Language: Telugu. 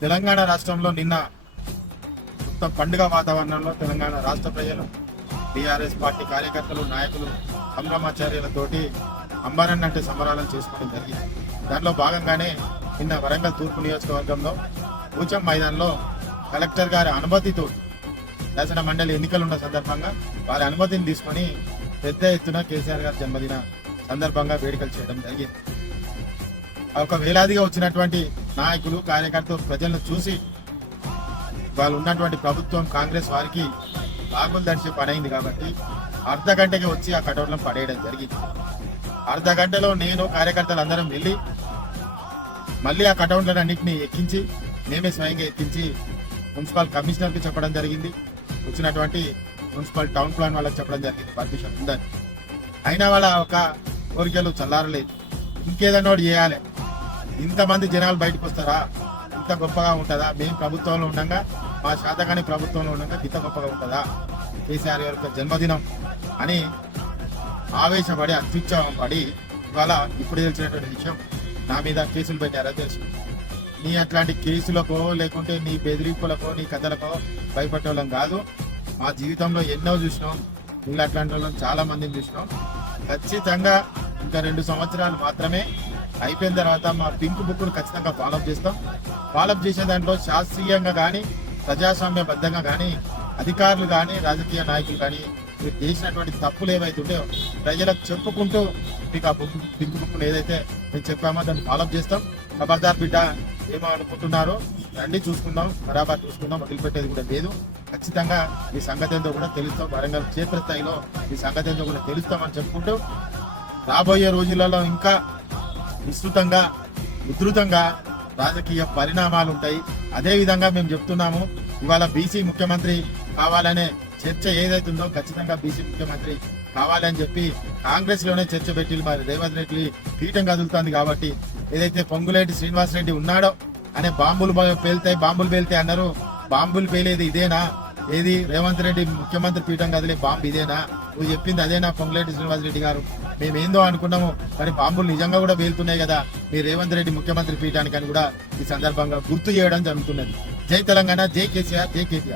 తెలంగాణ రాష్ట్రంలో నిన్న మొత్తం పండుగ వాతావరణంలో తెలంగాణ రాష్ట్ర ప్రజలు, టీఆర్ఎస్ పార్టీ కార్యకర్తలు, నాయకులు సంభ్రమాచార్యులతోటి అంబరన్నట్టు సంబరాలను చేసుకోవడం జరిగింది. దానిలో భాగంగానే నిన్న వరంగల్ తూర్పు నియోజకవర్గంలో ఊచం మైదానంలో కలెక్టర్ గారి అనుమతితో శాసన మండలి ఎన్నికలున్న సందర్భంగా వారి అనుమతిని తీసుకొని పెద్ద ఎత్తున కేసీఆర్ గారి జన్మదిన సందర్భంగా వేడుకలు చేయడం జరిగింది. ఒక వేలాదిగా వచ్చినటువంటి నాయకులు, కార్యకర్తలు ప్రజలను చూసి వాళ్ళు ఉన్నటువంటి ప్రభుత్వం కాంగ్రెస్ వారికి లాగులు దర్శే పని అయింది కాబట్టి అర్ధ గంటకి వచ్చి ఆ కటౌట్లను పడేయడం జరిగింది. అర్ధ గంటలో నేను కార్యకర్తలు అందరం వెళ్ళి మళ్ళీ ఆ కటౌట్లను అన్నింటినీ ఎక్కించి మేమే స్వయంగా ఎక్కించి మున్సిపల్ కమిషనర్కి చెప్పడం జరిగింది. వచ్చినటువంటి మున్సిపల్ టౌన్ ప్లాన్ వాళ్ళకి చెప్పడం జరిగింది పర్మిషన్ ఉందని. అయినా వాళ్ళ ఒక కోరికలు చల్లారలేదు. ఇంకేదన్నా ఒకటి చేయాలి, ఇంతమంది జనాలు బయటకు వస్తారా, ఇంత గొప్పగా ఉంటుందా, మేము ప్రభుత్వంలో ఉండగా మా శాతకాని ప్రభుత్వంలో ఉండగా ఇంత గొప్పగా ఉంటుందా కేసీఆర్ యొక్క జన్మదినం అని ఆవేశపడి అత్యుత్సాహం పడి ఇవాళ ఇప్పుడు తెలిసినటువంటి విషయం నా మీద కేసులు పెట్టారో తెలుసు. నీ అట్లాంటి కేసులకో లేకుంటే నీ బెదిరింపులకో నీ కథలకో భయపడేవాళ్ళం కాదు. మా జీవితంలో ఎన్నో చూసినాం, వీళ్ళు అట్లాంటి వాళ్ళని చాలా మందిని చూసినాం. ఖచ్చితంగా ఇంకా 2 సంవత్సరాలు మాత్రమే అయిపోయిన తర్వాత మా పింక్ బుక్ను ఖచ్చితంగా ఫాలోఅప్ చేస్తాం. ఫాలోఅప్ చేసే దాంట్లో శాస్త్రీయంగా కానీ ప్రజాస్వామ్యబద్ధంగా కానీ అధికారులు కానీ రాజకీయ నాయకులు కానీ మీరు చేసినటువంటి తప్పులు ఏవైతే ఉంటాయో ప్రజలకు చెప్పుకుంటూ మీకు ఆ పింక్ బుక్ను ఏదైతే మేము చెప్పామో దాన్ని ఫాలోఅప్ చేస్తాం. ఖబర్దార్ బిడ్డ, ఏమో అనుకుంటున్నారో రండి చూసుకుందాం, బరాబర్ చూసుకుందాం, వదిలిపెట్టేది కూడా లేదు. ఖచ్చితంగా ఈ సంగతి ఏందో కూడా తెలుస్తాం. వరంగల్ క్షేత్రస్థాయిలో ఈ సంగతి ఏందో కూడా తెలుస్తామని చెప్పుకుంటూ రాబోయే రోజులలో ఇంకా విస్తృతంగా ఉధృతంగా రాజకీయ పరిణామాలు ఉంటాయి. అదేవిధంగా మేము చెప్తున్నాము, ఇవాళ బీసీ ముఖ్యమంత్రి కావాలనే చర్చ ఏదైతుందో ఖచ్చితంగా బీసీ ముఖ్యమంత్రి కావాలని చెప్పి కాంగ్రెస్ లోనే చర్చ పెట్టి మరి రేవంత్ రెడ్డి పీఠం కదులుతుంది కాబట్టి ఏదైతే పొంగులేటి శ్రీనివాసరెడ్డి ఉన్నాడో అనే బాంబులు పేలుతాయి అన్నారు. బాంబులు పేలేది ఇదేనా? ఏది రేవంత్ రెడ్డి ముఖ్యమంత్రి పీఠం కదిలే బాంబు ఇదేనా? నువ్వు చెప్పింది అదేనా పొంగులేటి శ్రీనివాసరెడ్డి గారు? మేమేందో అనుకున్నాము, మరి బాంబులు నిజంగా కూడా పేలుతున్నాయి కదా మీ రేవంత్ రెడ్డి ముఖ్యమంత్రి పీఠానికి అని కూడా ఈ సందర్భంగా గుర్తు చేయడం జరుగుతున్నది. జై తెలంగాణ, జై కేసీఆర్, జై కేటీఆర్.